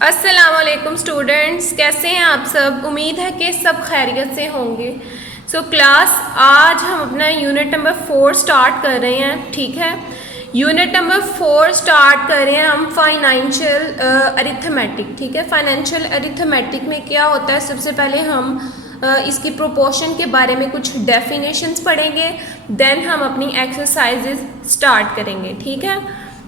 अस्सलामुअलैकुम स्टूडेंट्स, कैसे हैं आप सब। उम्मीद है कि सब खैरियत से होंगे। क्लास आज हम अपना यूनिट नंबर 4 स्टार्ट कर रहे हैं। ठीक है, यूनिट नंबर 4 स्टार्ट कर रहे हैं हम फाइनेंशियल अरिथमेटिक। ठीक है, फाइनेंशियल अरिथमेटिक में क्या होता है, सबसे पहले हम इसकी प्रोपोर्शन के बारे में कुछ डेफिनेशंस पढ़ेंगे, देन हम अपनी एक्सरसाइजेज स्टार्ट करेंगे। ठीक है,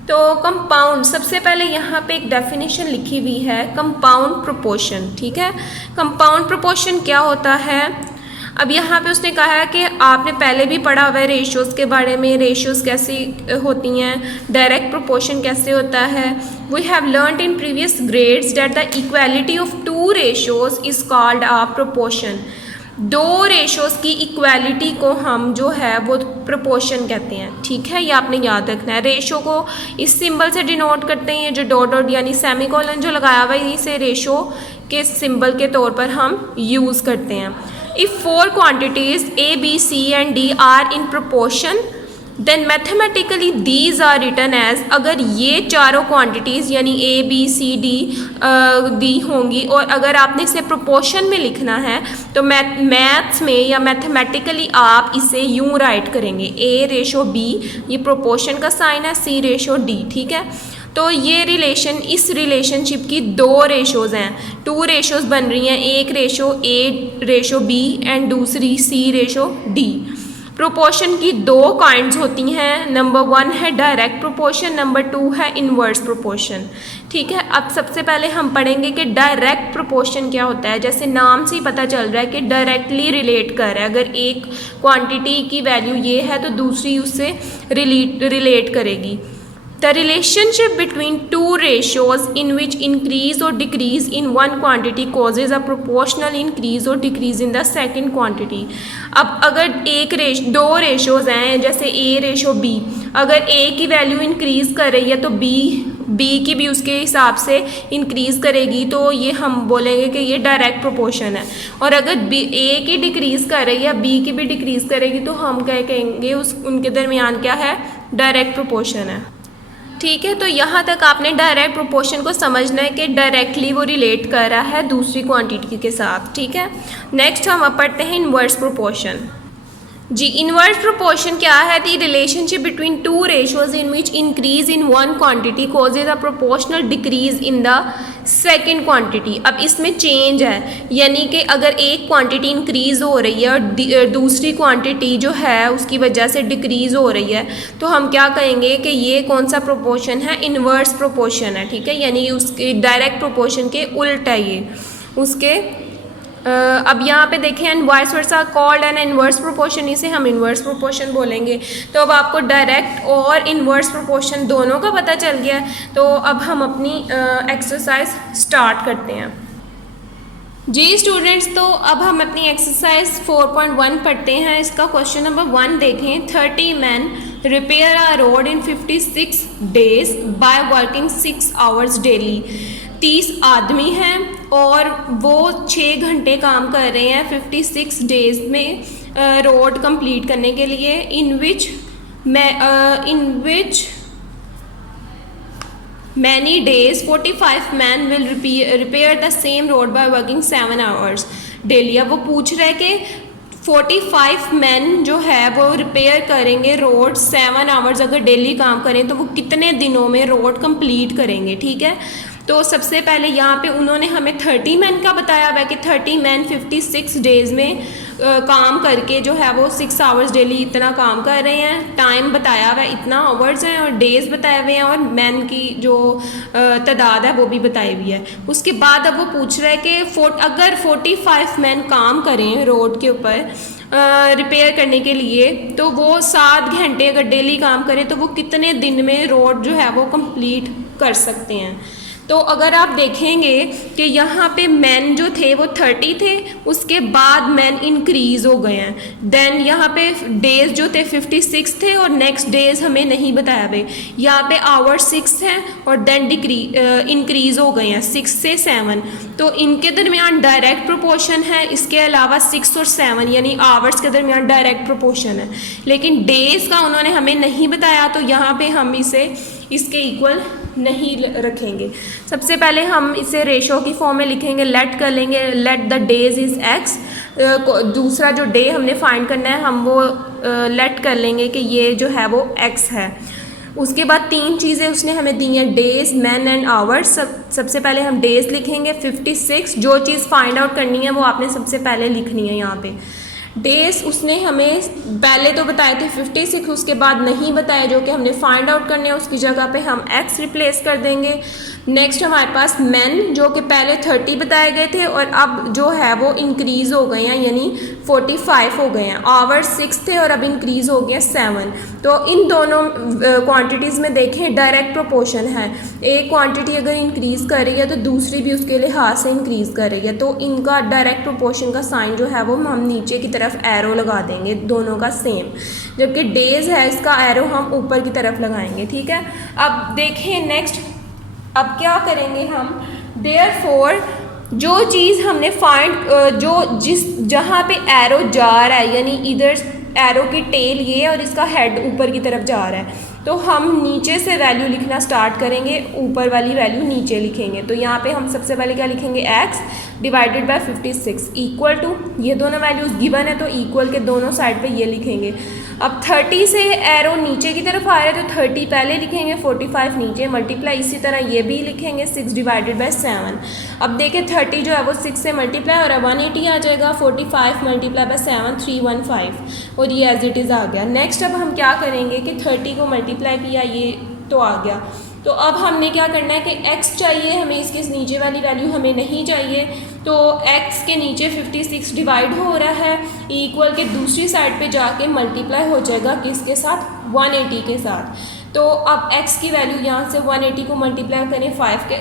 तो कंपाउंड, सबसे पहले यहाँ पे एक डेफिनेशन लिखी हुई है, कंपाउंड प्रोपोर्शन। ठीक है, कंपाउंड प्रोपोर्शन क्या होता है। अब यहाँ पे उसने कहा है कि आपने पहले भी पढ़ा हुआ है रेशियोज़ के बारे में, रेशियोज़ कैसी होती हैं, डायरेक्ट प्रोपोर्शन कैसे होता है। We have learned in previous grades that the equality of two ratios is called a proportion. दो रेशोज़ की इक्वालिटी को हम जो है वो प्रोपोर्शन कहते हैं। ठीक है, ये आपने याद रखना है। रेशो को इस सिंबल से डिनोट करते हैं, जो डॉट डॉट यानी सेमीकोलन जो लगाया हुआ है, इसे रेशो के सिंबल के तौर पर हम यूज़ करते हैं। If 4 quantities A, B, C and D are in proportion then mathematically these are written as, अगर ये चारों क्वांटिटीज़ यानी A, B, C, D दी होंगी और अगर आपने इसे प्रोपोर्शन में लिखना है तो मैथ्स में या मैथमेटिकली आप इसे यूँ राइट करेंगे, A रेशो B, ये प्रोपोर्शन का साइन है, C रेशो D। ठीक है, तो ये रिलेशन, इस रिलेशनशिप की दो रेशोज़ हैं, 2 रेशोज़ बन रही हैं, एक ratio A ratio B and दूसरी C रेशो D। प्रोपोर्शन की 2 काइंड्स होती हैं, नंबर 1 है डायरेक्ट प्रोपोर्शन, नंबर 2 है इन्वर्स प्रोपोर्शन। ठीक है, अब सबसे पहले हम पढ़ेंगे कि डायरेक्ट प्रोपोर्शन क्या होता है। जैसे नाम से ही पता चल रहा है कि डायरेक्टली रिलेट कर रहा है, अगर एक क्वांटिटी की वैल्यू ये है तो दूसरी उससे रिलेट करेगी। The relationship between two ratios in which increase or decrease in one quantity causes a proportional increase or decrease in the second quantity। अब अगर दो रेशोज़ हैं, जैसे A रेशो B, अगर A की वैल्यू इंक्रीज़ कर रही है तो B की भी उसके हिसाब से इंक्रीज़ करेगी, तो ये हम बोलेंगे कि ये डायरेक्ट प्रोपोर्शन है। और अगर A की डिक्रीज़ कर रही है, B की भी डिक्रीज़ करेगी, तो हम क्या कहेंगे, उनके दरमियान क्या है, डायरेक्ट प्रोपोर्शन है। ठीक है, तो यहाँ तक आपने डायरेक्ट प्रोपोर्शन को समझना है कि डायरेक्टली वो रिलेट कर रहा है दूसरी क्वांटिटी के साथ। ठीक है, नेक्स्ट हम अब पढ़ते हैं इन्वर्स प्रोपोर्शन। जी, इन्वर्स प्रोपोर्शन क्या है, the relationship between 2 ratios in which increase in one quantity causes a proportional decrease in the second quantity. अब इसमें चेंज है, यानी कि अगर एक क्वांटिटी इंक्रीज़ हो रही है और दूसरी क्वांटिटी जो है उसकी वजह से डिक्रीज़ हो रही है, तो हम क्या कहेंगे कि ये कौन सा प्रोपोर्शन है, इन्वर्स प्रोपोर्शन है। ठीक है, यानी उसके डायरेक्ट प्रोपोर्शन के उल्ट है ये उसके। अब यहाँ पे देखें, and vice versa called an inverse proportion, इसे हम इन्वर्स प्रोपोर्शन बोलेंगे। तो अब आपको डायरेक्ट और इन्वर्स प्रोपोर्शन दोनों का पता चल गया है, तो अब हम अपनी एक्सरसाइज स्टार्ट करते हैं। जी स्टूडेंट्स, तो अब हम अपनी एक्सरसाइज 4.1 पढ़ते हैं। इसका क्वेश्चन नंबर 1 देखें। 30 men repair a road in 56 days by working 6 hours daily. 30 आदमी हैं और वो 6 घंटे काम कर रहे हैं 56 डेज में रोड कंप्लीट करने के लिए। In which many days 45 man will repair the same road by working 7 hours daily. अब वो पूछ रहे कि 45 मैन जो है वो रिपेयर करेंगे रोड 7 hours, अगर डेली काम करें तो वो कितने दिनों में रोड कंप्लीट करेंगे। ठीक है, तो सबसे पहले यहाँ पे उन्होंने हमें 30 मैन का बताया हुआ है कि 30 मैन 56 डेज़ में काम करके जो है वो 6 hours डेली इतना काम कर रहे हैं। टाइम बताया हुआ है, इतना आवर्स हैं, और डेज़ बताए हुए हैं, और मैन की जो तादाद है वो भी बताई हुई है। उसके बाद अब वो पूछ रहा है कि अगर 45 मैन काम करें रोड के ऊपर रिपेयर करने के लिए, तो वो 7 घंटे अगर डेली काम करें तो वो कितने दिन में रोड जो है वो कंप्लीट कर सकते हैं। तो अगर आप देखेंगे कि यहाँ पे मैन जो थे वो 30 थे, उसके बाद मैन इंक्रीज़ हो गए हैं। देन यहाँ पे डेज़ जो थे 56 थे और नेक्स्ट डेज़ हमें नहीं बताया भाई। यहाँ पे आवर्स 6 हैं और देन इंक्रीज़ हो गए हैं 6 से 7। तो इनके दरमियान डायरेक्ट प्रोपोर्शन है, इसके अलावा 6 और 7 यानी आवर्स के दरमियान डायरेक्ट प्रोपोर्शन है, लेकिन डेज़ का उन्होंने हमें नहीं बताया, तो यहाँ पे हम इसे इसके इक्वल नहीं रखेंगे। सबसे पहले हम इसे रेशो की फॉर्म में लिखेंगे, लेट कर लेंगे, let the days is x. दूसरा जो डे हमने फाइंड करना है हम वो लेट कर लेंगे कि ये जो है वो एक्स है। उसके बाद तीन चीज़ें उसने हमें दी हैं, डेज, मैन एंड आवर्स। सबसे पहले हम डेज लिखेंगे 56। जो चीज़ फाइंड आउट करनी है वो आपने सबसे पहले लिखनी है यहाँ पे। डेज उसने हमें पहले तो बताए थे 56, उसके बाद नहीं बताया, जो कि हमने फाइंड आउट करने हैं। उसकी जगह पे हम एक्स रिप्लेस कर देंगे। नेक्स्ट हमारे पास मैन, जो कि पहले 30 बताए गए थे और अब जो है वो इंक्रीज़ हो गए हैं, यानी 45 हो गए हैं। आवर्स 6 थे और अब इंक्रीज़ हो गए 7। तो इन दोनों क्वांटिटीज़ में देखें डायरेक्ट प्रोपोर्शन है। एक क्वांटिटी अगर इंक्रीज़ कर रही है तो दूसरी भी उसके लिहाज से इंक्रीज़ कर रही है, तो इनका डायरेक्ट प्रोपोर्शन का साइन जो है वो हम नीचे की तरफ एरो लगा देंगे, दोनों का सेम। जबकि डेज़ है इसका एरो हम ऊपर की तरफ लगाएंगे, ठीक है। अब देखें नेक्स्ट, अब क्या करेंगे हम, देयरफॉर जो चीज़ हमने फाइंड जहाँ पे एरो जा रहा है, यानी इधर एरो की टेल ये है और इसका हेड ऊपर की तरफ जा रहा है, तो हम नीचे से वैल्यू लिखना स्टार्ट करेंगे, ऊपर वाली वैल्यू नीचे लिखेंगे। तो यहाँ पे हम सबसे पहले क्या लिखेंगे, x divided by 56 equal to, ये दोनों वैल्यूज़ गिवन है तो इक्वल के दोनों साइड पे ये लिखेंगे। अब 30 से एरो नीचे की तरफ आ रहा है तो 30 पहले लिखेंगे, 45 नीचे, मल्टीप्लाई इसी तरह ये भी लिखेंगे 6 डिवाइडेड बाय 7। अब देखें 30 जो है वो 6 से मल्टीप्लाई और 180 आ जाएगा, 45 मल्टीप्लाई बाय 7 315 और ये एज इट इज़ आ गया। नेक्स्ट अब हम क्या करेंगे कि 30 को मल्टीप्लाई किया, ये तो आ गया। तो अब हमने क्या करना है कि x चाहिए हमें, इसके नीचे वाली वैल्यू हमें नहीं चाहिए, तो x के नीचे 56 डिवाइड हो रहा है, इक्वल के दूसरी साइड पे जाके मल्टीप्लाई हो जाएगा किसके साथ, 180 के साथ। तो अब x की वैल्यू यहाँ से 180 को मल्टीप्लाई करें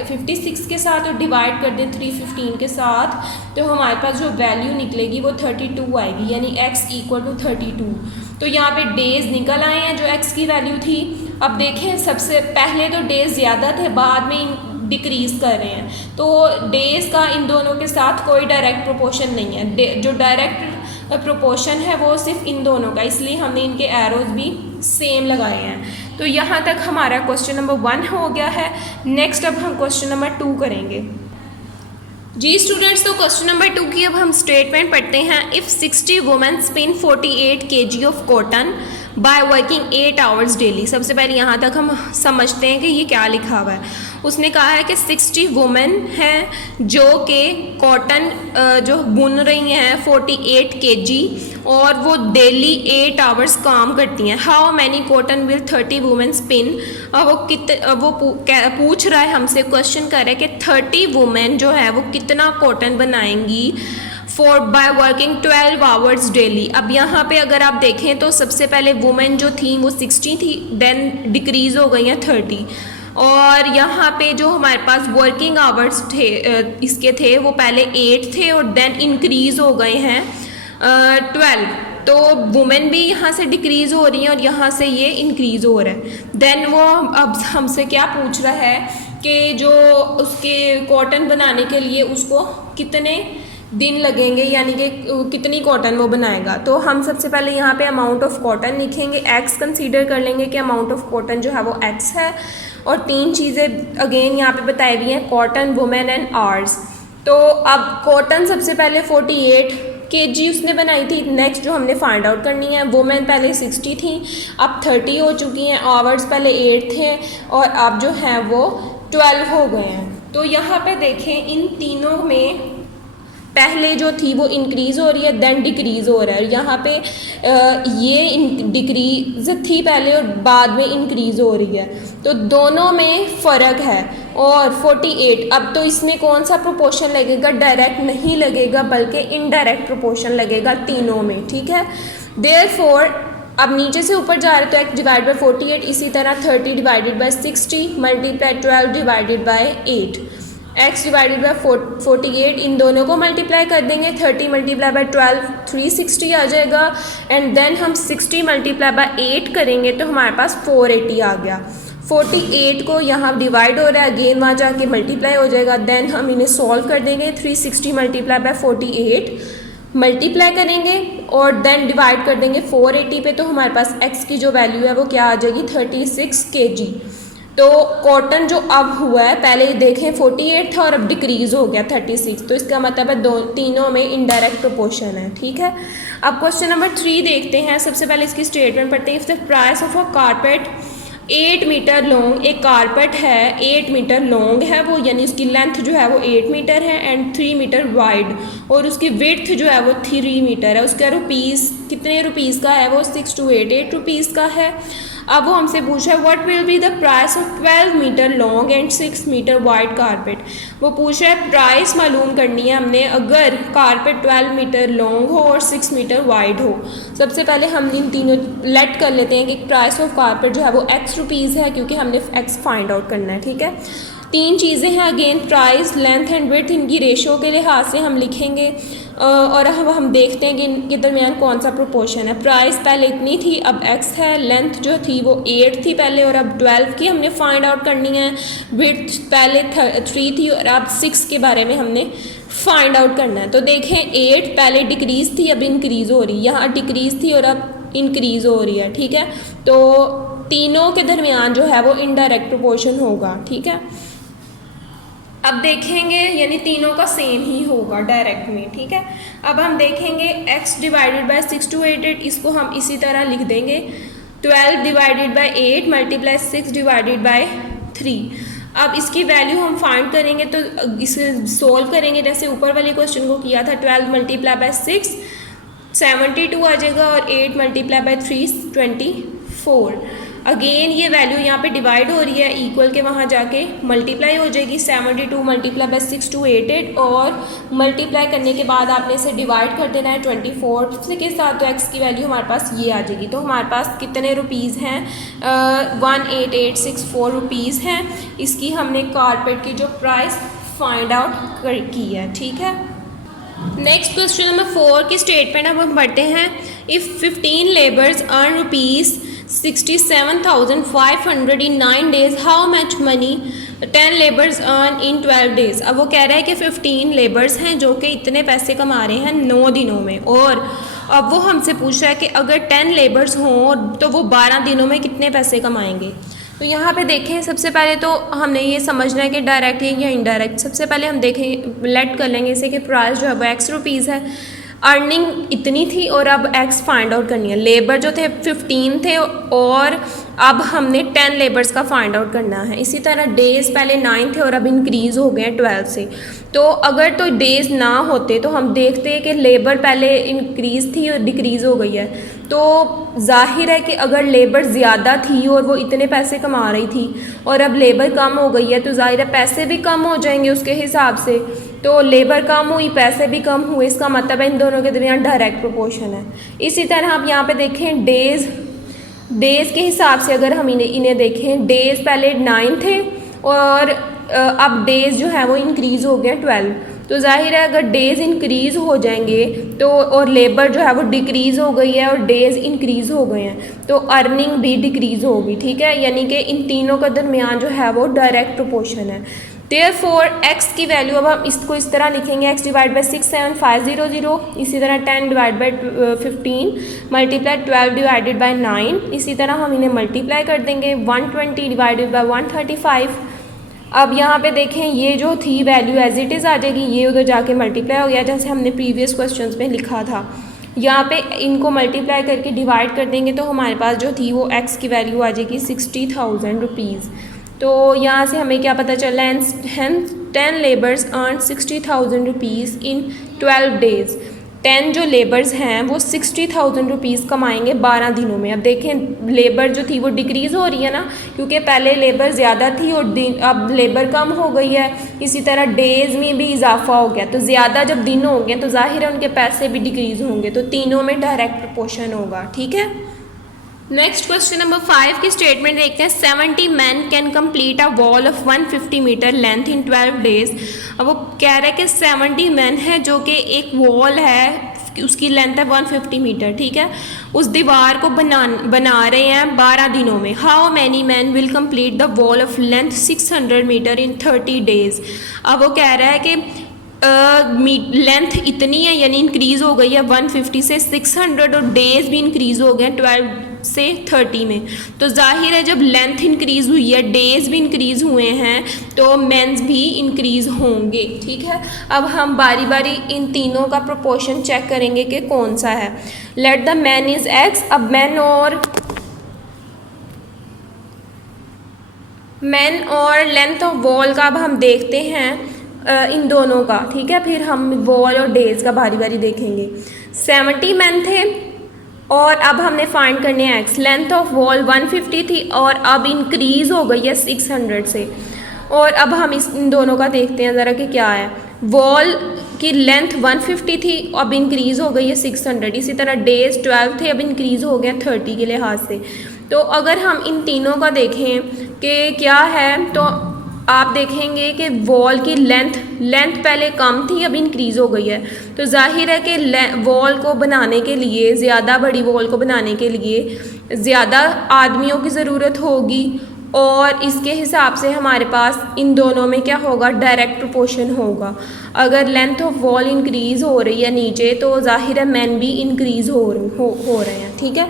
56 के साथ और डिवाइड कर दें 315 के साथ, तो हमारे पास जो वैल्यू निकलेगी वो 32 आएगी, यानी x इक्वल टू 32। तो यहाँ पे डेज निकल आए हैं जो x की वैल्यू थी। अब देखें सबसे पहले तो डेज ज़्यादा थे, बाद में डिक्रीज़ कर रहे हैं, तो डेज़ का इन दोनों के साथ कोई डायरेक्ट प्रोपोर्शन नहीं है। जो डायरेक्ट प्रोपोर्शन है वो सिर्फ इन दोनों का, इसलिए हमने इनके एरोज भी सेम लगाए हैं। तो यहाँ तक हमारा क्वेश्चन नंबर 1 हो गया है। नेक्स्ट अब हम क्वेश्चन नंबर 2 करेंगे। जी स्टूडेंट्स, तो क्वेश्चन नंबर 2 की अब हम स्टेटमेंट पढ़ते हैं। If 60 women spin 48 kg of cotton by working 8 hours daily. सबसे पहले यहाँ तक हम समझते हैं कि ये क्या लिखा हुआ है। उसने कहा है कि 60 वुमेन हैं जो कि कॉटन जो बुन रही हैं 48 kg और वो डेली 8 आवर्स काम करती हैं। How many cotton will 30 women spin. वो पूछ रहा है हमसे, क्वेश्चन कर रहा है कि 30 वुमेन जो है वो कितना कॉटन बनाएंगी for by working 12 hours daily. अब यहाँ पे अगर आप देखें तो सबसे पहले वुमेन जो थी वो 60 थी, देन डिक्रीज़ हो गई हैं 30, और यहाँ पे जो हमारे पास वर्किंग आवर्स थे इसके थे वो पहले 8 थे और देन इंक्रीज़ हो गए हैं 12। तो वुमेन भी यहाँ से डिक्रीज़ हो रही हैं और यहाँ से ये इंक्रीज़ हो रहा है। देन वो अब हमसे क्या पूछ रहा है कि जो उसके कॉटन बनाने के लिए उसको कितने दिन लगेंगे, यानी कि कितनी कॉटन वो बनाएगा। तो हम सबसे पहले यहाँ पे अमाउंट ऑफ कॉटन लिखेंगे, एक्स कंसीडर कर लेंगे कि अमाउंट ऑफ कॉटन जो है वो एक्स है, और तीन चीज़ें अगेन यहाँ पे बताई हुई हैं, कॉटन, वुमेन एंड आवर्स। तो अब कॉटन सबसे पहले 48 kg उसने बनाई थी। नेक्स्ट जो हमने फाइंड आउट करनी है, वुमेन पहले 60 थी, अब 30 हो चुकी हैं, आवर्स पहले 8 थे और अब जो है वो 12 हो गए हैं। तो यहाँ पे देखें इन तीनों में पहले जो थी वो इंक्रीज़ हो रही है, देन डिक्रीज़ हो रहा है। यहाँ पे ये डिक्रीज़ थी पहले और बाद में इंक्रीज़ हो रही है, तो दोनों में फ़र्क है। और 48, अब तो इसमें कौन सा प्रोपोर्शन लगेगा, डायरेक्ट नहीं लगेगा बल्कि इनडायरेक्ट प्रोपोर्शन लगेगा तीनों में, ठीक है। देयरफॉर अब नीचे से ऊपर जा रहे तो x डिवाइड बाई 48, इसी तरह 30 divided by 60 multiply 12 divided by 8, x divided by 48, इन दोनों को मल्टीप्लाई कर देंगे, 30 मल्टीप्लाई बाई 12 360 आ जाएगा, एंड देन हम 60 मल्टीप्लाई बाई 8 करेंगे तो हमारे पास 480 आ गया। 48 को यहाँ डिवाइड हो रहा है, अगेन वहाँ जाके मल्टीप्लाई हो जाएगा, देन हम इन्हें सॉल्व कर देंगे, 360 मल्टीप्लाई बाई 48 मल्टीप्लाई करेंगे और देन डिवाइड कर देंगे 480 पे, तो हमारे पास x की जो वैल्यू है वो क्या आ जाएगी 36 kg। तो कॉटन जो अब हुआ है, पहले देखें 48 था और अब डिक्रीज़ हो गया 36, तो इसका मतलब है तीनों में इनडायरेक्ट प्रोपोर्शन है, ठीक है। अब क्वेश्चन नंबर 3 देखते हैं। सबसे पहले इसकी स्टेटमेंट पढ़ते हैं। If the price of a carpet 8 metre long, एक कारपेट है 8 मीटर लॉन्ग है वो, यानी उसकी लेंथ जो है वो 8 मीटर है एंड 3 मीटर वाइड, और उसकी विड्थ जो है वो 3 मीटर है। उसका रुपीज़ कितने रुपीज़ का है वो 6 to 8 रुपीज़ का है। अब वो हमसे पूछा है what will be the price of 12 metre long and 6 metre wide carpet. वो पूछा है प्राइस मालूम करनी है हमने अगर कारपेट 12 मीटर लॉन्ग हो और 6 मीटर वाइड हो। सबसे पहले हम इन तीनों लेट कर लेते हैं कि प्राइस ऑफ कारपेट जो है वो x रुपीज़ है, क्योंकि हमने x फाइंड आउट करना है, ठीक है। तीन चीज़ें हैं again, price, length and width, इनकी रेशो के लिहाज से हम लिखेंगे और अब हम देखते हैं कि इनके दरमियान कौन सा प्रोपोर्शन है। प्राइस पहले इतनी थी, अब x है। लेंथ जो थी वो 8 थी पहले और अब 12 की हमने फाइंड आउट करनी है। विड्थ पहले 3 थी और अब 6 के बारे में हमने फाइंड आउट करना है। तो देखें 8 पहले डिक्रीज़ थी, अब इंक्रीज़ हो रही है, यहाँ डिक्रीज़ थी और अब इंक्रीज़ हो रही है, ठीक है। तो तीनों के दरमियान जो है वो इनडायरेक्ट प्रोपोर्शन होगा, ठीक है। अब देखेंगे यानी तीनों का सेम ही होगा डायरेक्ट में, ठीक है। अब हम देखेंगे x डिवाइडेड बाय 6 to 8, इसको हम इसी तरह लिख देंगे 12 divided by 8 multiply 6 divided by 3। अब इसकी वैल्यू हम फाइंड करेंगे, तो इसे सोल्व करेंगे जैसे ऊपर वाले क्वेश्चन को किया था। 12 मल्टीप्लाई बाय 6 72 आ जाएगा और 8 मल्टीप्लाई बाय 3 24। अगेन ये वैल्यू यहाँ पे डिवाइड हो रही है, इक्वल के वहाँ जाके मल्टीप्लाई हो जाएगी। 72 मल्टीप्लाई बाय 6 288 और मल्टीप्लाई करने के बाद आपने इसे डिवाइड कर देना है 24 के साथ, तो x की वैल्यू हमारे पास ये आ जाएगी। तो हमारे पास कितने रुपीज़ हैं 18864 रुपीज़ हैं। इसकी हमने कारपेट की जो प्राइस फाइंड आउट की है, ठीक है। नेक्स्ट क्वेश्चन नंबर 4 की स्टेटमेंट अब हम पढ़ते हैं। If 15 labours earn rupees 67,500 in 9 days, how much money 10 labours earn in 12 days। अब वो कह रहा है कि 15 लेबर्स हैं जो कि इतने पैसे कमा रहे हैं 9 दिनों में, और अब वो हमसे पूछ रहा है कि अगर 10 लेबर्स हों तो वो 12 दिनों में कितने पैसे कमाएंगे। तो यहाँ पे देखें, सबसे पहले तो हमने ये समझना है कि डायरेक्ट है या इनडायरेक्ट। सबसे पहले हम देखें लेट कर लेंगे इसे कि प्राइस जो है वो x रुपीज़ है, अर्निंग इतनी थी और अब x फाइंड आउट करनी है। लेबर जो थे 15 थे और अब हमने 10 लेबर्स का फाइंड आउट करना है। इसी तरह डेज़ पहले 9 थे और अब इंक्रीज़ हो गए हैं 12 से। तो अगर तो डेज़ ना होते तो हम देखते हैं कि लेबर पहले इंक्रीज़ थी और डिक्रीज़ हो गई है, तो जाहिर है कि अगर लेबर ज़्यादा थी और वो इतने पैसे कमा रही थी और अब लेबर कम हो गई है, तो जाहिर है पैसे भी कम हो जाएंगे उसके हिसाब से। तो लेबर कम हुई, पैसे भी कम हुए, इसका मतलब है इन दोनों के दरमियान डायरेक्ट प्रोपोर्शन है। इसी तरह आप यहाँ पे देखें डेज़ के हिसाब से अगर हम इन्हें देखें, डेज़ पहले 9 थे और अब डेज़ जो है वो इंक्रीज़ हो गए 12। तो जाहिर है अगर डेज़ इंक्रीज़ हो जाएंगे तो और लेबर जो है वो डिक्रीज़ हो गई है और डेज़ इंक्रीज़ हो गए हैं, तो अर्निंग भी डिक्रीज़ होगी, ठीक है। यानी कि इन तीनों का दरमियान जो है वो डायरेक्ट प्रोपोर्शन है। देयरफॉर x की वैल्यू अब हम इसको इस तरह लिखेंगे, x डिवाइड बाई 67500, इसी तरह 10 divide by 15 multiply 12 divided by 9, इसी तरह हम इन्हें मल्टीप्लाई कर देंगे 120 डिवाइडेड बाई 135। अब यहाँ पे देखें ये जो थी वैल्यू एज इट इज़ आ जाएगी, ये उधर जाके मल्टीप्लाई हो गया जैसे हमने प्रीवियस क्वेश्चंस में लिखा था। यहाँ पे इनको मल्टीप्लाई करके डिवाइड कर देंगे तो हमारे पास जो थी वो x की वैल्यू आ जाएगी 60,000 रुपीज़। तो यहाँ से हमें क्या पता चला है, 10 labours earn 60,000 rupees in 12 days. 10 जो लेबर्स हैं वो 60,000 रुपीज़ कमाएंगे 12 दिनों में। अब देखें लेबर जो थी वो डिक्रीज़ हो रही है ना, क्योंकि पहले लेबर ज़्यादा थी और अब लेबर कम हो गई है। इसी तरह डेज़ में भी इजाफा हो गया, तो ज़्यादा जब दिन होंगे तो ज़ाहिर है उनके पैसे भी डिक्रीज़ होंगे, तो तीनों में डायरेक्ट प्रोपोर्शन होगा, ठीक है। नेक्स्ट क्वेश्चन नंबर 5 की स्टेटमेंट देखते हैं। 70 man can complete a wall of 150 metre length in 12 days. अब वो कह रहा है कि 70 मैन है जो कि एक वॉल है, उसकी लेंथ है 150 मीटर, ठीक है, उस दीवार को बना रहे हैं 12 दिनों में। How many man will complete the wall of length 600 metre in 30 days. अब वो कह रहा है कि लेंथ इतनी है यानी इंक्रीज़ हो गई है 150 से 600 और डेज़ भी इंक्रीज़ हो गए हैं से 30 में। तो जाहिर है जब लेंथ इंक्रीज़ हुई है, डेज़ भी इंक्रीज़ हुए हैं, तो मेंस भी इंक्रीज़ होंगे। ठीक है, अब हम बारी बारी इन तीनों का प्रोपोर्शन चेक करेंगे कि कौन सा है। Let the man is x. अब मैन और लेंथ ऑफ वॉल का अब हम देखते हैं इन दोनों का। ठीक है, फिर हम वॉल और डेज का बारी बारी देखेंगे। 70 मैन थे और अब हमने फाइंड करने हैं एक्स। लेंथ ऑफ वॉल 150 थी और अब इंक्रीज़ हो गई है 600 से। और अब हम इन दोनों का देखते हैं ज़रा कि क्या है। वॉल की लेंथ 150 थी, अब इंक्रीज़ हो गई है 600। इसी तरह डेज 12 थे, अब इंक्रीज़ हो गया 30 के लिहाज से। तो अगर हम इन तीनों का देखें कि क्या है, तो आप देखेंगे कि वॉल की लेंथ पहले कम थी, अब इंक्रीज़ हो गई है। तो जाहिर है कि वॉल को बनाने के लिए, ज़्यादा बड़ी वॉल को बनाने के लिए ज़्यादा आदमियों की ज़रूरत होगी और इसके हिसाब से हमारे पास इन दोनों में क्या होगा, डायरेक्ट प्रोपोर्शन होगा। अगर लेंथ ऑफ वॉल इंक्रीज़ हो रही है नीचे, तो जाहिर है मैन भी इंक्रीज़ हो रहे हैं। ठीक है,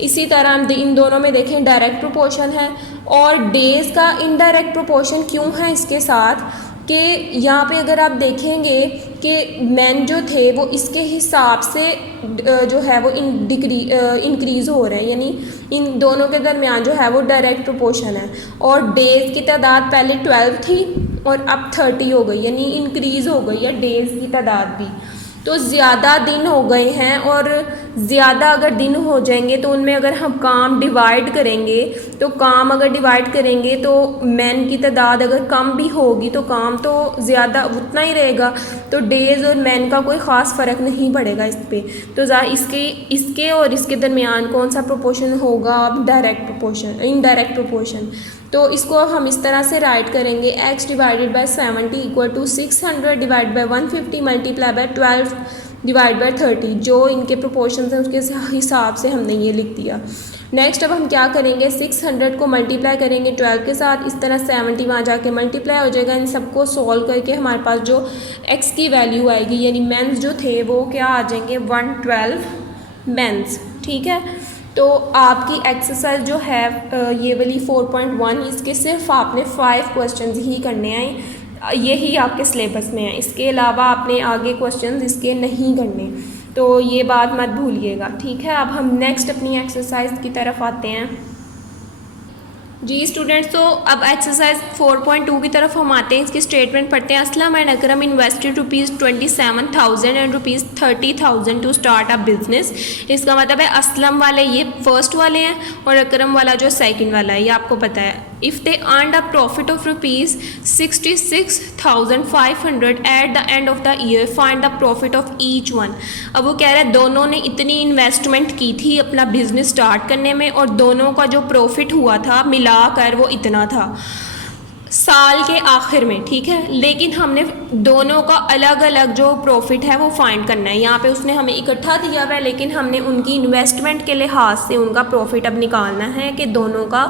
इसी तरह हम इन दोनों में देखें डायरेक्ट प्रोपोर्शन है। और डेज़ का इनडायरेक्ट प्रोपोर्शन क्यों है इसके साथ कि यहाँ पे अगर आप देखेंगे कि मैन जो थे वो इसके हिसाब से जो है वो इंक्रीज़ हो रहे हैं, यानी इन दोनों के दरमियान जो है वो डायरेक्ट प्रोपोर्शन है। और डेज़ की तादाद पहले 12 थी और अब 30 हो गई, यानी इंक्रीज़ हो गई है डेज़ की तादाद भी। तो ज़्यादा दिन हो गए हैं और ज़्यादा अगर दिन हो जाएंगे तो उनमें अगर हम काम डिवाइड करेंगे, तो काम अगर डिवाइड करेंगे तो मैन की तादाद अगर कम भी होगी तो काम तो ज़्यादा उतना ही रहेगा। तो डेज़ और मैन का कोई ख़ास फ़र्क नहीं पड़ेगा इस पर। तो इसके और इसके दरमियान कौन सा प्रोपोर्शन होगा, अब डायरेक्ट प्रोपोर्शन, इनडायरेक्ट प्रोपोर्शन। तो इसको अब हम इस तरह से राइट करेंगे, x divided by 70 equal to 600 divide by 150 multiply by 12 divide by 30। जो इनके प्रोपोर्शन हैं उसके हिसाब से हमने ये लिख दिया। नेक्स्ट अब हम क्या करेंगे, 600 को मल्टीप्लाई करेंगे 12 के साथ, इस तरह 70 वहाँ जाके मल्टीप्लाई हो जाएगा। इन सबको सॉल्व करके हमारे पास जो x की वैल्यू आएगी, यानी मेंस जो थे वो क्या आ जाएंगे, 112 मेंस। ठीक है, तो आपकी एक्सरसाइज जो है ये वाली 4.1, इसके सिर्फ आपने 5 क्वेश्चंस ही करने हैं, यही आपके सिलेबस में है। इसके अलावा आपने आगे क्वेश्चंस इसके नहीं करने, तो ये बात मत भूलिएगा। ठीक है, अब हम नेक्स्ट अपनी एक्सरसाइज की तरफ आते हैं। जी स्टूडेंट्स, तो अब एक्सरसाइज 4.2 की तरफ हम आते हैं। इसकी स्टेटमेंट पढ़ते हैं। Aslam and Akram invested ₹27,000 and ₹30,000 to start a business. इसका मतलब है असलम वाले ये फर्स्ट वाले हैं और अकरम वाला जो सेकंड वाला है, ये आपको पता है। If they earned a profit of ₹66,500 eight the end of the year, find the profit of each one. अब वो कह रहे हैं दोनों ने इतनी इन्वेस्टमेंट की थी अपना बिजनेस स्टार्ट करने में और दोनों का जो प्रॉफिट हुआ था मिलाकर वो इतना था साल के आखिर में। ठीक है, लेकिन हमने दोनों का अलग अलग जो प्रॉफिट है वो फाइंड करना है। यहाँ पे उसने हमें इकट्ठा दिया हुआ है, लेकिन हमने उनकी इन्वेस्टमेंट के लिहाज से उनका प्रॉफिट अब निकालना है कि दोनों का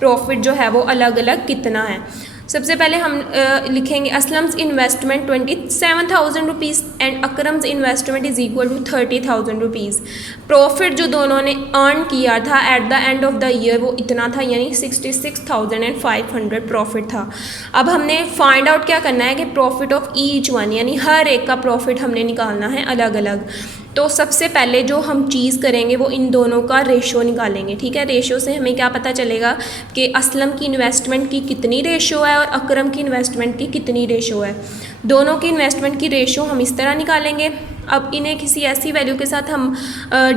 प्रॉफिट जो है वो अलग अलग कितना है। सबसे पहले हम लिखेंगे Aslam's investment ₹27,000 and Akram's investment is equal to ₹30,000। Profit जो दोनों ने अर्न किया था at the end of the year वो इतना था, यानी 66,500 प्रॉफिट था। अब हमने फाइंड आउट क्या करना है कि प्रॉफिट ऑफ ईच वन, यानी हर एक का प्रॉफिट हमने निकालना है अलग अलग। तो सबसे पहले जो हम चीज़ करेंगे वो इन दोनों का रेशो निकालेंगे। ठीक है, रेशो से हमें क्या पता चलेगा कि असलम की इन्वेस्टमेंट की कितनी रेशो है और अकरम की इन्वेस्टमेंट की कितनी रेशो है। दोनों की इन्वेस्टमेंट की रेशो हम इस तरह निकालेंगे। अब इन्हें किसी ऐसी वैल्यू के साथ हम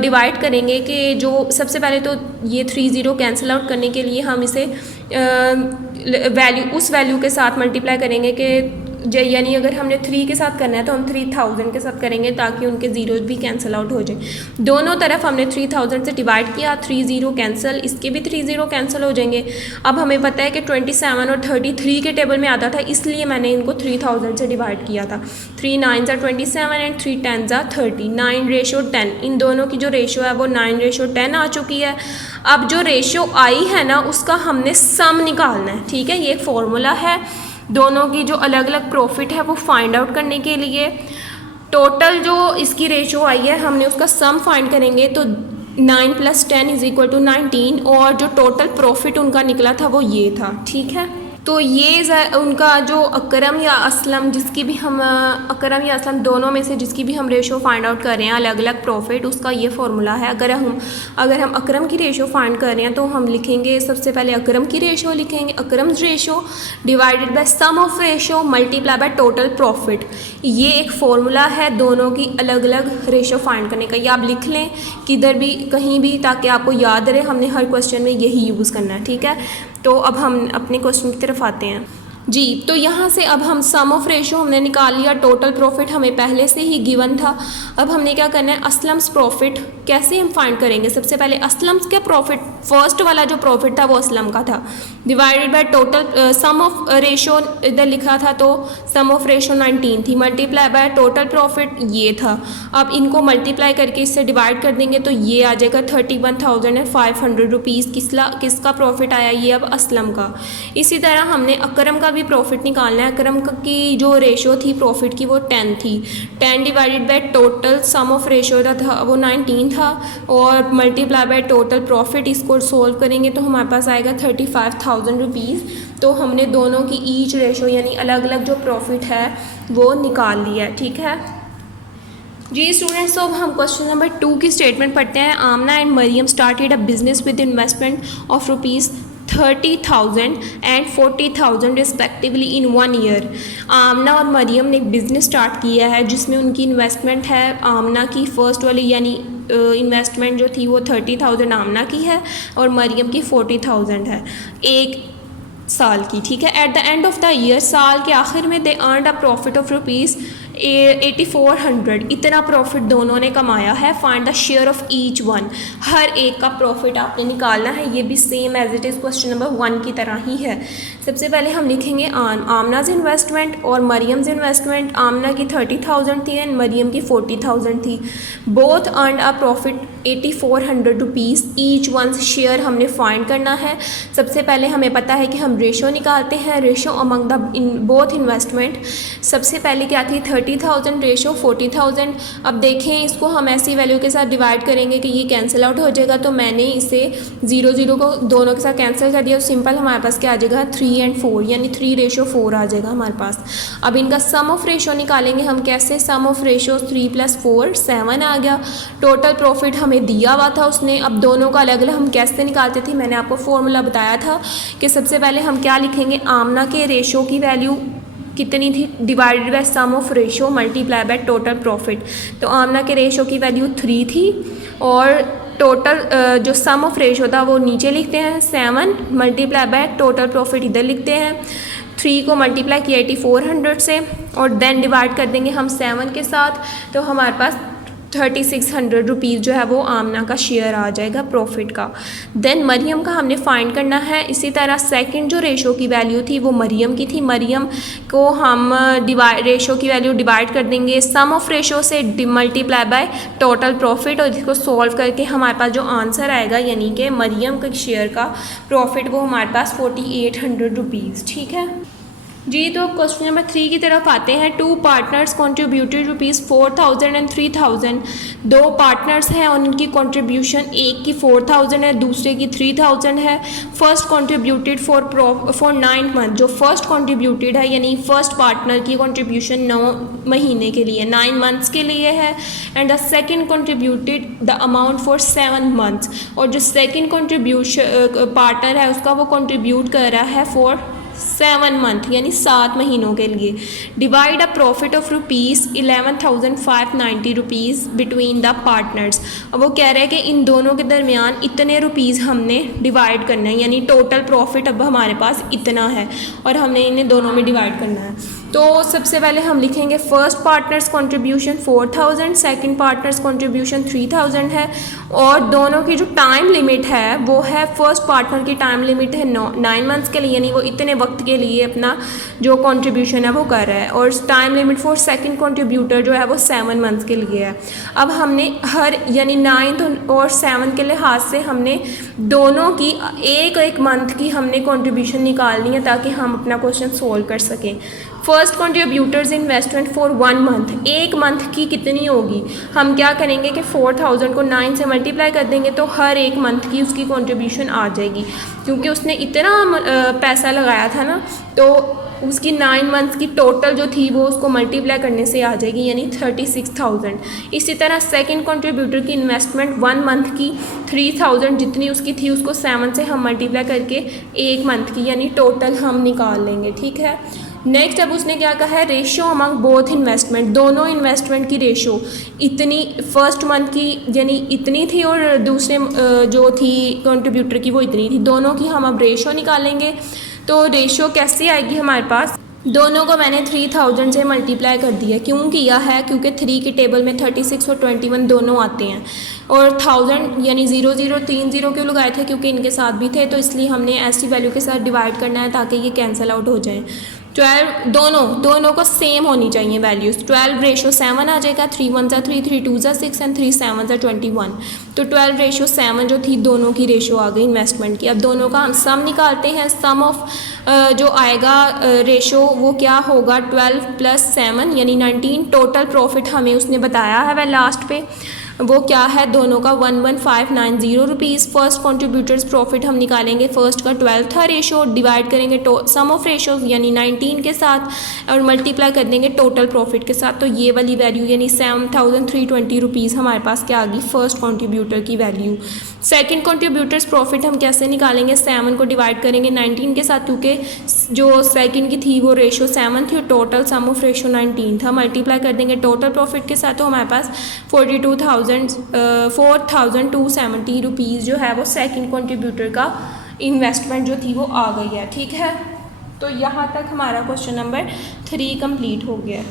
डिवाइड करेंगे कि जो सबसे पहले तो ये 30 कैंसिल आउट करने के लिए हम इसे उस वैल्यू के साथ मल्टीप्लाई करेंगे कि यानी अगर हमने 3 के साथ करना है तो हम 3000 के साथ करेंगे ताकि उनके ज़ीरोज़ भी कैंसिल आउट हो जाए। दोनों तरफ हमने 3000 से डिवाइड किया, 30 कैंसिल, इसके भी 30 कैंसिल हो जाएंगे। अब हमें पता है कि 27 और 33 के टेबल में आता था, इसलिए मैंने इनको 3000 से डिवाइड किया था। 3 9s are 27 and 3 10s are 30, 9:10। इन दोनों की जो रेशो है वो 9:10 आ चुकी है। अब जो रेशो आई है ना उसका हमने सम निकालना है। ठीक है, ये एक फॉर्मूला है दोनों की जो अलग अलग प्रॉफिट है वो फाइंड आउट करने के लिए। टोटल जो इसकी रेशो आई है हमने उसका सम फाइंड करेंगे, तो 9 + 10 = 19 और जो टोटल प्रॉफिट उनका निकला था वो ये था। ठीक है, तो ये उनका जो अकरम या असलम जिसकी भी हम अकरम या असलम दोनों में से जिसकी भी हम रेशो फाइंड आउट कर रहे हैं अलग अलग प्रॉफिट, उसका ये फार्मूला है। अगर हम अकरम की रेशो फाइंड कर रहे हैं तो हम लिखेंगे सबसे पहले अकरम की रेशो लिखेंगे, Akram ratio divided by sum of ratio multiply by total profit. ये एक फार्मूला है दोनों की अलग अलग रेशो फाइंड करने का। ये आप लिख लें किधर भी कहीं भी ताकि आपको याद रहे, हमने हर क्वेश्चन में यही यूज़ करना है। ठीक है, तो अब हम अपने क्वेश्चन की तरफ आते हैं जी। तो यहाँ से अब हम सम ऑफ रेशो हमने निकाल लिया, टोटल प्रॉफिट हमें पहले से ही गिवन था। अब हमने क्या करना है, असलम्स प्रॉफिट कैसे हम फाइंड करेंगे। सबसे पहले असलम्स के प्रॉफिट, फर्स्ट वाला जो प्रॉफिट था वो असलम का था, divided by total sum of ratio इधर लिखा था तो सम ऑफ रेशो 19 थी, मल्टीप्लाई बाय टोटल प्रॉफिट ये था। अब इनको मल्टीप्लाई करके इससे डिवाइड कर देंगे तो ये आ जाएगा 31,500 रुपीज़। किसका प्रॉफिट आया, ये अब असलम का। इसी तरह हमने अकरम का भी प्रॉफिट निकालना है। अकरम की जो रेशो थी प्रॉफिट की वो 10 थी, 10 divided by total sum of ratio था वो 19 था और मल्टीप्लाई बाय टोटल प्रॉफिट, इसको सोल्व करेंगे तो हमारे पास आएगा 35,000 रुपीज़। तो हमने दोनों की ईच रेशो यानी अलग अलग जो प्रॉफिट है वो निकाल लिया। ठीक है जी स्टूडेंट्स, तो अब हम क्वेश्चन नंबर 2 की स्टेटमेंट पढ़ते हैं। Amna and Mariam started a business with investment of ₹30,000 and 40,000 respectively in 1 year. Amna और मरियम ने एक बिज़नेस स्टार्ट किया है जिसमें उनकी इन्वेस्टमेंट है, आमना की फ़र्स्ट वाली यानी इन्वेस्टमेंट जो थी वो 30,000 आमना की है और मरियम की 40,000 है एक साल की। ठीक है, at the end of the year, साल के आखिर में they earned a profit of ₹8400। इतना प्रॉफिट दोनों ने कमाया है। Find the share of each one, हर एक का प्रॉफिट आपने निकालना है। ये भी same as it is question number 1 की तरह ही है। सबसे पहले हम लिखेंगे आमनाज इन्वेस्टमेंट और मरियम्स इन्वेस्टमेंट। आमना की 30,000 थी एंड मरियम की 40,000 थी। Both earned a profit 8400 rupees each one. Share हमने फाइंड करना है। सबसे पहले हमें पता है कि हम रेशो निकालते हैं, ratio among the both investment. सबसे पहले क्या थी 30,000 रेशो 40,000। अब देखें इसको हम ऐसी वैल्यू के साथ डिवाइड करेंगे कि ये कैंसिल आउट हो जाएगा, तो मैंने इसे 0 को दोनों के साथ कैंसिल कर दिया। तो सिंपल हमारे पास क्या आ जाएगा 3 और 4 यानी 3:4 आ जाएगा हमारे पास। अब इनका सम ऑफ रेशो निकालेंगे हम। कैसे, सम ऑफ रेशो 3 + 4 7 आ गया। टोटल प्रॉफिट हमें दिया हुआ था उसने। अब दोनों का अलग अलग हम कैसे निकालते थे, मैंने आपको फॉर्मूला बताया था कि सबसे पहले हम क्या लिखेंगे, आमना के रेशो की वैल्यू कितनी थी, divided by sum of ratio multiply by total profit. तो आमना के रेशो की वैल्यू 3 थी और टोटल जो सम ऑफ रेशो था वो नीचे लिखते हैं 7 मल्टीप्लाई बाय टोटल प्रॉफिट इधर लिखते हैं। 3 को मल्टीप्लाई किया 8400 से और देन डिवाइड कर देंगे हम 7 के साथ, तो हमारे पास 3600 रुपीज़ जो है वो आमना का शेयर आ जाएगा प्रॉफिट का। देन मरियम का हमने फाइंड करना है। इसी तरह सेकंड जो रेशो की वैल्यू थी वो मरियम की थी। मरियम को हम रेशो की वैल्यू डिवाइड कर देंगे सम ऑफ रेशो से मल्टीप्लाई बाय टोटल प्रॉफिट और इसको सॉल्व करके हमारे पास जो आंसर आएगा यानी कि मरियम के शेयर का प्रॉफिट वो हमारे पास 4800 रुपीज़। ठीक है जी, तो क्वेश्चन नंबर 3 की तरफ आते हैं। 2 पार्टनर्स कॉन्ट्रीब्यूटेड ₹4,000 एंड 3,000। 2 पार्टनर्स हैं और उनकी कॉन्ट्रीब्यूशन एक की 4,000 है, दूसरे की 3,000 है। फर्स्ट कॉन्ट्रीब्यूटेड फॉर 9 मंथ, जो फर्स्ट कॉन्ट्रीब्यूटेड है यानी फर्स्ट पार्टनर की कॉन्ट्रीब्यूशन 9 महीने के लिए 9 मंथ्स के लिए है। And the second contributed the amount for 7 months, और जो सेकेंड कॉन्ट्रीब्यूशन पार्टनर है उसका वो कॉन्ट्रीब्यूट कर रहा है फॉर 7 मंथ यानी 7 महीनों के लिए। Divide a profit of ₹11,590 rupees between the partners. अब वो कह रहे हैं कि इन दोनों के दरमियान इतने रुपीज़ हमने डिवाइड करना है, यानी टोटल प्रॉफिट अब हमारे पास इतना है और हमने इन्हें दोनों में डिवाइड करना है। तो सबसे पहले हम लिखेंगे first partners contribution 4,000, second partners contribution 3,000 है और दोनों की जो टाइम लिमिट है वो है, फर्स्ट पार्टनर की टाइम लिमिट है 9 मंथ्स के लिए, यानी वो इतने वक्त के लिए अपना जो कॉन्ट्रीब्यूशन है वो कर रहा है, और time limit for second contributor जो है वो 7 मंथ्स के लिए है। अब हमने हर यानी 9th और 7 के लिहाज से हमने दोनों की एक मंथ की हमने कॉन्ट्रीब्यूशन निकालनी है ताकि हम अपना क्वेश्चन सोल्व कर सकें। First contributors investment for 1 month, एक मंथ की कितनी होगी, हम क्या करेंगे कि 4000 को 9 से मल्टीप्लाई कर देंगे तो हर एक मंथ की उसकी कंट्रीब्यूशन आ जाएगी, क्योंकि उसने इतना पैसा लगाया था ना, तो उसकी 9 मंथ्स की टोटल जो थी वो उसको मल्टीप्लाई करने से आ जाएगी, यानी 36,000। इसी तरह सेकंड कंट्रीब्यूटर की इन्वेस्टमेंट 1 मंथ की 3000 जितनी उसकी थी उसको 7 से हम मल्टीप्लाई करके एक मंथ की यानी टोटल हम निकाल लेंगे, ठीक है। नेक्स्ट अब उसने क्या कहा है, रेशो अमंग बोथ इन्वेस्टमेंट, दोनों इन्वेस्टमेंट की रेशो इतनी फर्स्ट मंथ की यानी इतनी थी और दूसरे जो थी कंट्रीब्यूटर की वो इतनी थी, दोनों की हम अब रेशो निकालेंगे। तो रेशो कैसे आएगी हमारे पास, दोनों को मैंने 3000 से मल्टीप्लाई कर दिया, क्यों किया है, क्योंकि 3 के टेबल में 36 और 21 दोनों आते हैं, और 1000 यानी 00 3 0 क्यों लगाए थे, क्योंकि इनके साथ भी थे, तो इसलिए हमने ऐसी वैल्यू के साथ डिवाइड करना है ताकि ये कैंसिल आउट हो जाए। 12 दोनों को सेम होनी चाहिए वैल्यूज़, 12 रेशो 7 आ जाएगा, 3 1 3 3 2 6 एंड 3 7 21, तो 12 रेशो 7 जो थी दोनों की रेशो आ गई इन्वेस्टमेंट की। अब दोनों का हम सम निकालते हैं, सम ऑफ जो आएगा रेशो वो क्या होगा, 12 + 7 यानी 19, टोटल प्रॉफिट हमें उसने बताया है वह लास्ट पे, वो क्या है, दोनों का 11590 रुपीज़। फर्स्ट कंट्रीब्यूटर्स प्रॉफिट हम निकालेंगे, फर्स्ट का 12 था रेशो, डिवाइड करेंगे सम ऑफ रेशोज यानी 19 के साथ और मल्टीप्लाई कर देंगे टोटल प्रॉफिट के साथ, तो ये वाली वैल्यू यानी 7320 रुपीज़ हमारे पास क्या आ गई, फर्स्ट कंट्रीब्यूटर की वैल्यू। सेकंड कंट्रीब्यूटर्स प्रॉफिट हम कैसे निकालेंगे, 7 को डिवाइड करेंगे 19 के साथ, क्योंकि जो सेकंड की थी वो रेशो 7 थी और टोटल सम ऑफ रेशो 19 था, मल्टीप्लाई कर देंगे टोटल प्रॉफिट के साथ, तो हमारे पास 4270 रुपीज़ जो है वो सेकंड कंट्रीब्यूटर का इन्वेस्टमेंट जो थी वो आ गई है, ठीक है। तो यहाँ तक हमारा क्वेश्चन नंबर 3 कंप्लीट हो गया।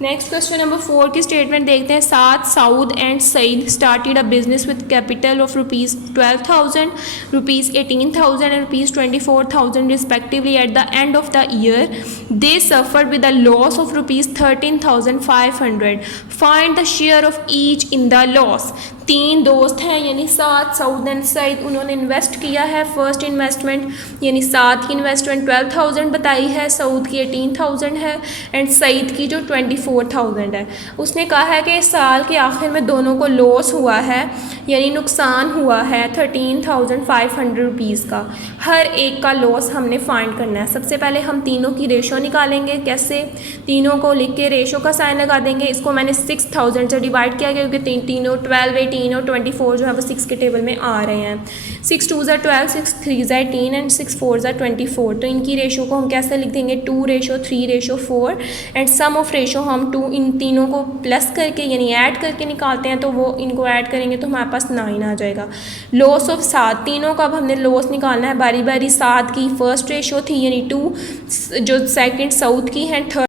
नेक्स्ट क्वेश्चन नंबर 4 की स्टेटमेंट देखते हैं। Saud and Saeed started a business with capital of ₹12,000, ₹18,000 and ₹24,000 respectively at the end of the year they suffered with a loss of ₹13,500। Find the share of each in the loss. 3 दोस्त हैं यानी Saud and Saeed, उन्होंने invest किया है, first investment यानी साद की investment 12,000 बताई है, सऊद की 18,000 है एंड सईद की जो 24,000 है। उसने कहा है कि साल के आखिर में दोनों को लॉस हुआ है यानी नुकसान हुआ है 13,500 रुपीज़ का। हर एक का लॉस हमने फाइंड करना है। सबसे पहले हम तीनों की रेशो निकालेंगे, कैसे, तीनों को लिख के रेशो का साइन लगा देंगे। इसको मैंने 6000 से डिवाइड किया गया क्योंकि तीनों 12, 18 और 24 जो है वो 6 के टेबल में आ रहे हैं। 6 2 ज़ा 12, 6 3 ज़ा 18 एंड 6 4 ज़ा 24। तो इनकी रेशो को हम कैसे लिख देंगे, 2:3:4 एंड सम ऑफ रेशो हम 2 इन तीनों को प्लस करके यानी ऐड करके निकालते हैं, तो वो इनको ऐड करेंगे तो हमारे पास 9 आ जाएगा। लॉस ऑफ साद, तीनों का अब हमने लॉस निकालना है बारी बारी। साद की फर्स्ट रेशो थी यानी 2, जो सेकंड सऊद की है, थर्ड